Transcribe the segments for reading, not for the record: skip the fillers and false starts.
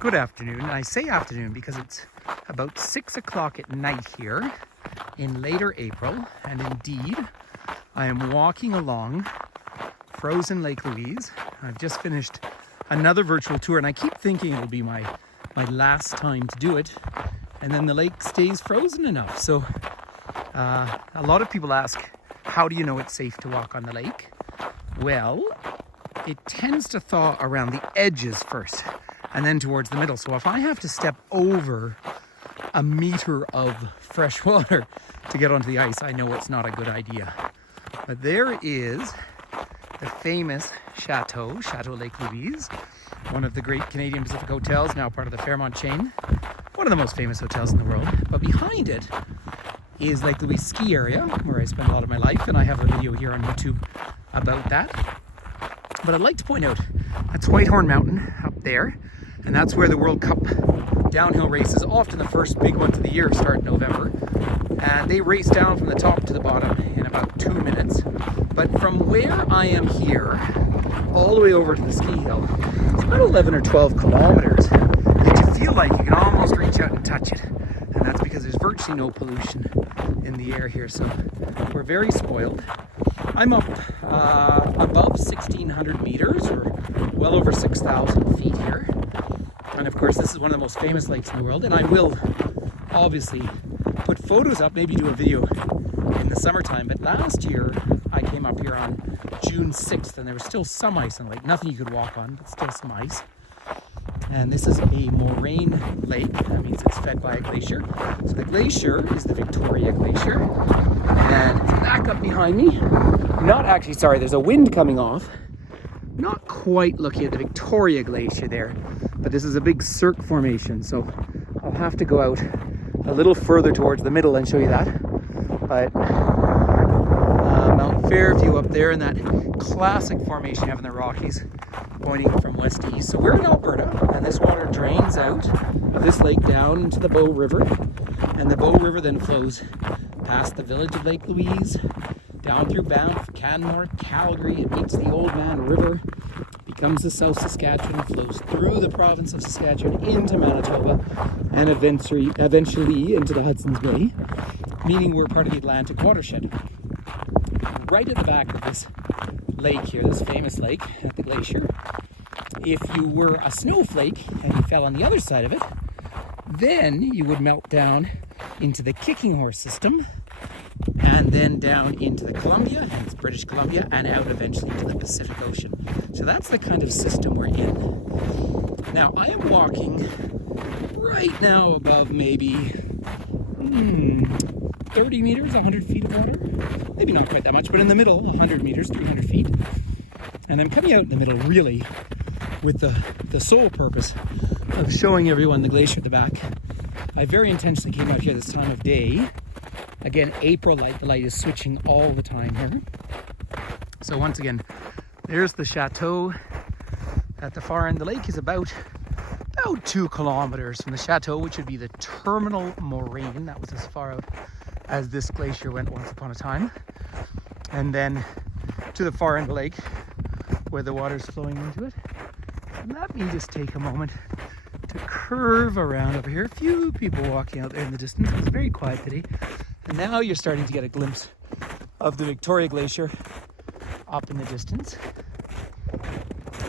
Good afternoon. And I say afternoon because it's about 6 o'clock at night here in later April. And indeed, I am walking along frozen Lake Louise. I've just finished another virtual tour and I keep thinking it'll be my last time to do it. And then the lake stays frozen enough. So a lot of people ask, how do you know it's safe to walk on the lake? Well, it tends to thaw around the edges first and then towards the middle. So if I have to step over a meter of fresh water to get onto the ice, I know it's not a good idea. But there is the famous Chateau Lake Louise, one of the great Canadian Pacific hotels, now part of the Fairmont chain, one of the most famous hotels in the world. But behind it is Lake Louise ski area, where I spend a lot of my life, and I have a video here on YouTube about that. But I'd like to point out, that's Whitehorn Mountain up there, and that's where the World Cup downhill races, often the first big ones of the year, start in November. And they race down from the top to the bottom in about 2 minutes. But from where I am here, all the way over to the ski hill, it's about 11 or 12 kilometers. Yet you feel like you can almost reach out and touch it. And that's because there's virtually no pollution in the air here. So we're very spoiled. I'm up above 1,600 meters, or well over 6,000 feet here. And of course, this is one of the most famous lakes in the world. And I will obviously put photos up, maybe do a video in the summertime. But last year, I came up here on June 6th, and there was still some ice in the lake. Nothing you could walk on, but still some ice. And this is a Moraine Lake. That means it's fed by a glacier. So the glacier is the Victoria Glacier. And back up behind me, not actually, sorry, there's a wind coming off. Not quite looking at the Victoria Glacier there, but this is a big cirque formation. So I'll have to go out a little further towards the middle and show you that. But Mount Fairview up there in that classic formation you have in the Rockies, pointing from west to east. So we're in Alberta, and this water drains out of this lake down into the Bow River, and the Bow River then flows past the village of Lake Louise, down through Banff, Canmore, Calgary. It meets the Old Man River, becomes the South Saskatchewan, flows through the province of Saskatchewan into Manitoba, and eventually into the Hudson's Bay, meaning we're part of the Atlantic watershed. Right at the back of this lake here, this famous lake at the glacier, if you were a snowflake and you fell on the other side of it, then you would melt down into the Kicking Horse system, and then down into the Columbia, hence British Columbia, and out eventually into the Pacific Ocean. So that's the kind of system we're in. Now, I am walking right now above maybe 30 meters, 100 feet of water. Maybe not quite that much, but in the middle, 100 meters, 300 feet. And I'm coming out in the middle, really, with the sole purpose of showing everyone the glacier at the back. I very intentionally came out here this time of day. Again, April light, the light is switching all the time here. So once again, there's the chateau at the far end. The lake is about 2 kilometers from the chateau, which would be the terminal moraine. That was as far out as this glacier went once upon a time. And then to the far end of the lake, where the water's flowing into it. And let me just take a moment to curve around over here. A few people walking out there in the distance. It's very quiet today. And now you're starting to get a glimpse of the Victoria Glacier up in the distance.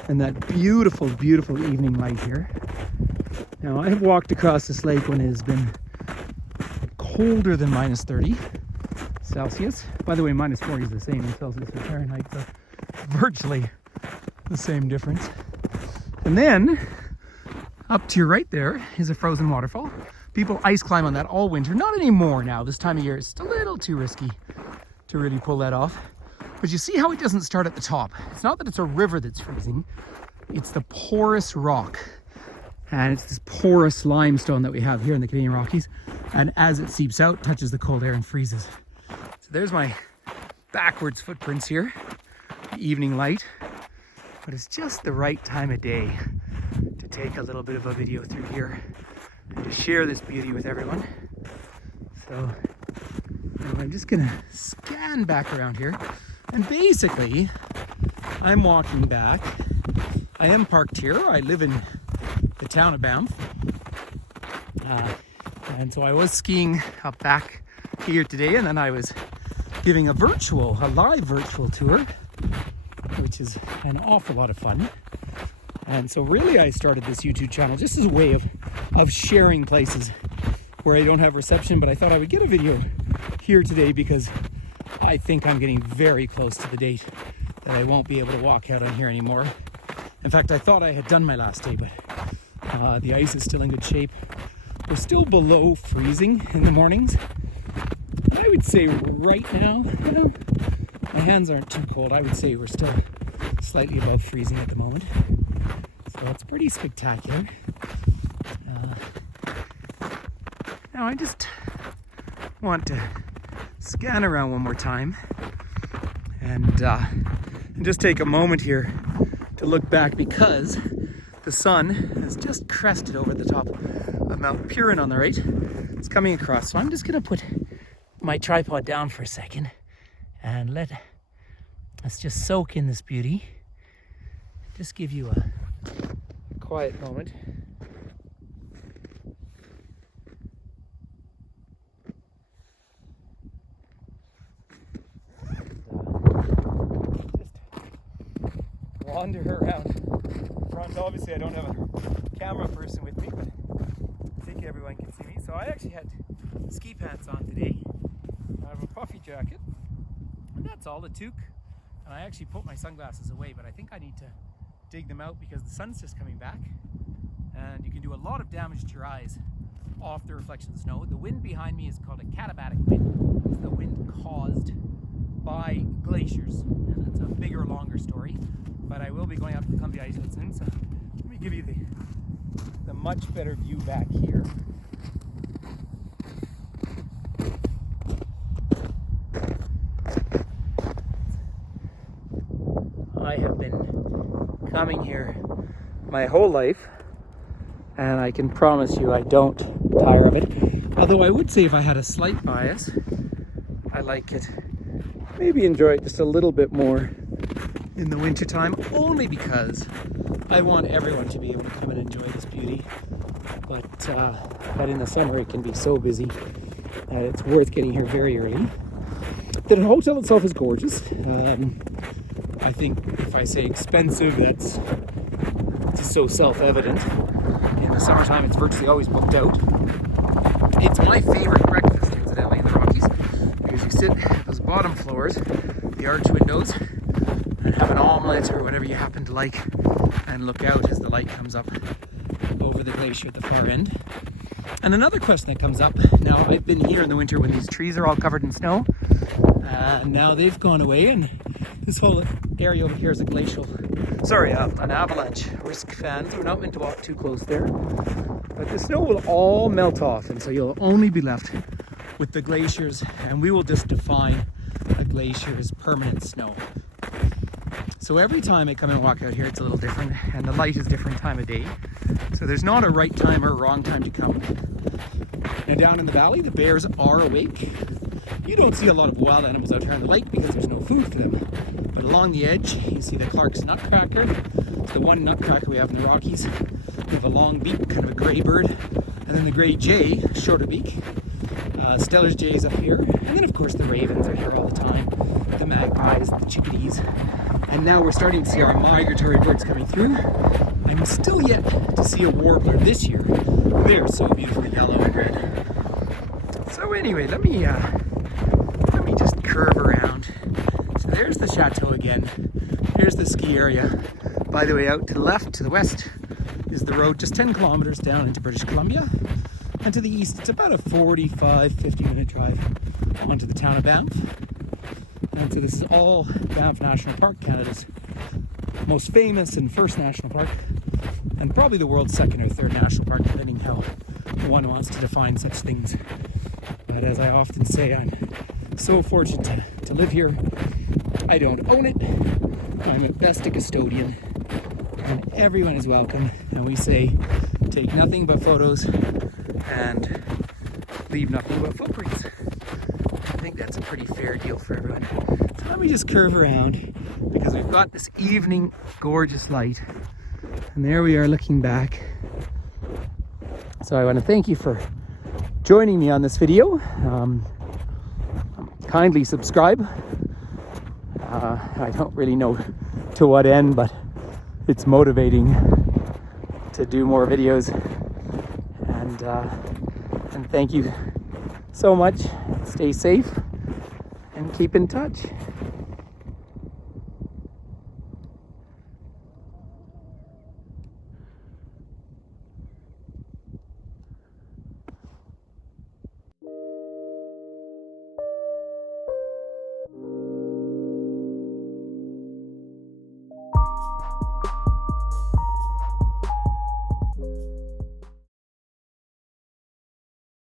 And that beautiful, beautiful evening light here. Now, I have walked across this lake when it has been colder than minus 30 Celsius. By the way, minus 40 is the same in Celsius or Fahrenheit, so virtually the same difference. And then, up to your right there is a frozen waterfall. People ice climb on that all winter. Not anymore now. This time of year, it's a little too risky to really pull that off. But you see how it doesn't start at the top. It's not that it's a river that's freezing. It's the porous rock. And it's this porous limestone that we have here in the Canadian Rockies. And as it seeps out, touches the cold air and freezes. So there's my backwards footprints here. The evening light. But it's just the right time of day to take a little bit of a video through here and to share this beauty with everyone. So I'm just gonna scan back around here. And basically, I'm walking back. I am parked here. I live in the town of Banff. And so I was skiing up back here today, and then I was giving a live virtual tour, which is an awful lot of fun. And so really I started this YouTube channel just as a way of sharing places where I don't have reception, but I thought I would get a video here today because I think I'm getting very close to the date that I won't be able to walk out on here anymore. In fact, I thought I had done my last day, but the ice is still in good shape. We're still below freezing in the mornings. And I would say right now, my hands aren't too cold. I would say we're still slightly above freezing at the moment. So it's pretty spectacular. Now I just want to scan around one more time and just take a moment here to look back, because the sun has just crested over the top of Mount Purin on the right. It's coming across, so I'm just gonna put my tripod down for a second and let us just soak in this beauty. Just give you a quiet moment. Just wander around front. Obviously I don't have a camera person with me, but I think everyone can see me. So I actually had ski pants on today. I have a puffy jacket, and that's all it took. And I actually put my sunglasses away, but I think I need to dig them out because the sun's just coming back, and you can do a lot of damage to your eyes off the reflection of the snow. The wind behind me is called a Catabatic Wind. It's the wind caused by glaciers, and that's a bigger, longer story. But I will be going up to the Columbia Ice soon, so let me give you the much better view back here. I have been coming here my whole life, and I can promise you I don't tire of it. Although I would say if I had a slight bias, I like it. Maybe enjoy it just a little bit more in the wintertime, only because I want everyone to be able to come and enjoy this beauty. But in the summer it can be so busy that it's worth getting here very early. The hotel itself is gorgeous. I think if I say expensive, that's just so self-evident. In the summertime, it's virtually always booked out. It's my favorite breakfast, incidentally, in the Rockies, because you sit at those bottom floors, the arch windows, and have an omelet or whatever you happen to like, and look out as the light comes up over the glacier at the far end. And another question that comes up, now I've been here in the winter when these trees are all covered in snow, and now they've gone away, and this whole area over here is an avalanche risk fan, so we're not meant to walk too close there. But the snow will all melt off, and so you'll only be left with the glaciers, and we will just define a glacier as permanent snow. So every time I come and walk out here, it's a little different, and the light is different time of day. So there's not a right time or a wrong time to come. Now down in the valley, the bears are awake. You don't see a lot of wild animals out here on the lake because there's no food for them. But along the edge, you see the Clark's nutcracker. It's the one nutcracker we have in the Rockies. We have a long beak, kind of a gray bird. And then the gray jay, shorter beak. Steller's jays up here. And then of course the ravens are here all the time. The magpies, the chickadees. And now we're starting to see our migratory birds coming through. I'm still yet to see a warbler this year. They're so beautifully yellow and red. So anyway, let me just curve around. So there's the chateau again. Here's the ski area. By the way, out to the left, to the west, is the road just 10 kilometers down into British Columbia. And to the east, it's about a 45-50 minute drive onto the town of Banff. And so this is all Banff National Park, Canada's most famous and first national park, and probably the world's second or third national park, depending how one wants to define such things. But as I often say, I'm so fortunate to live here. I don't own it. I'm at best a custodian, and everyone is welcome. And we say, take nothing but photos and leave nothing but footprints. I think that's a pretty fair deal for everyone. So let me just curve around, because we've got this evening gorgeous light. And there we are looking back. So I want to thank you for joining me on this video. Kindly subscribe. I don't really know to what end, but it's motivating to do more videos. And thank you so much. Stay safe and keep in touch.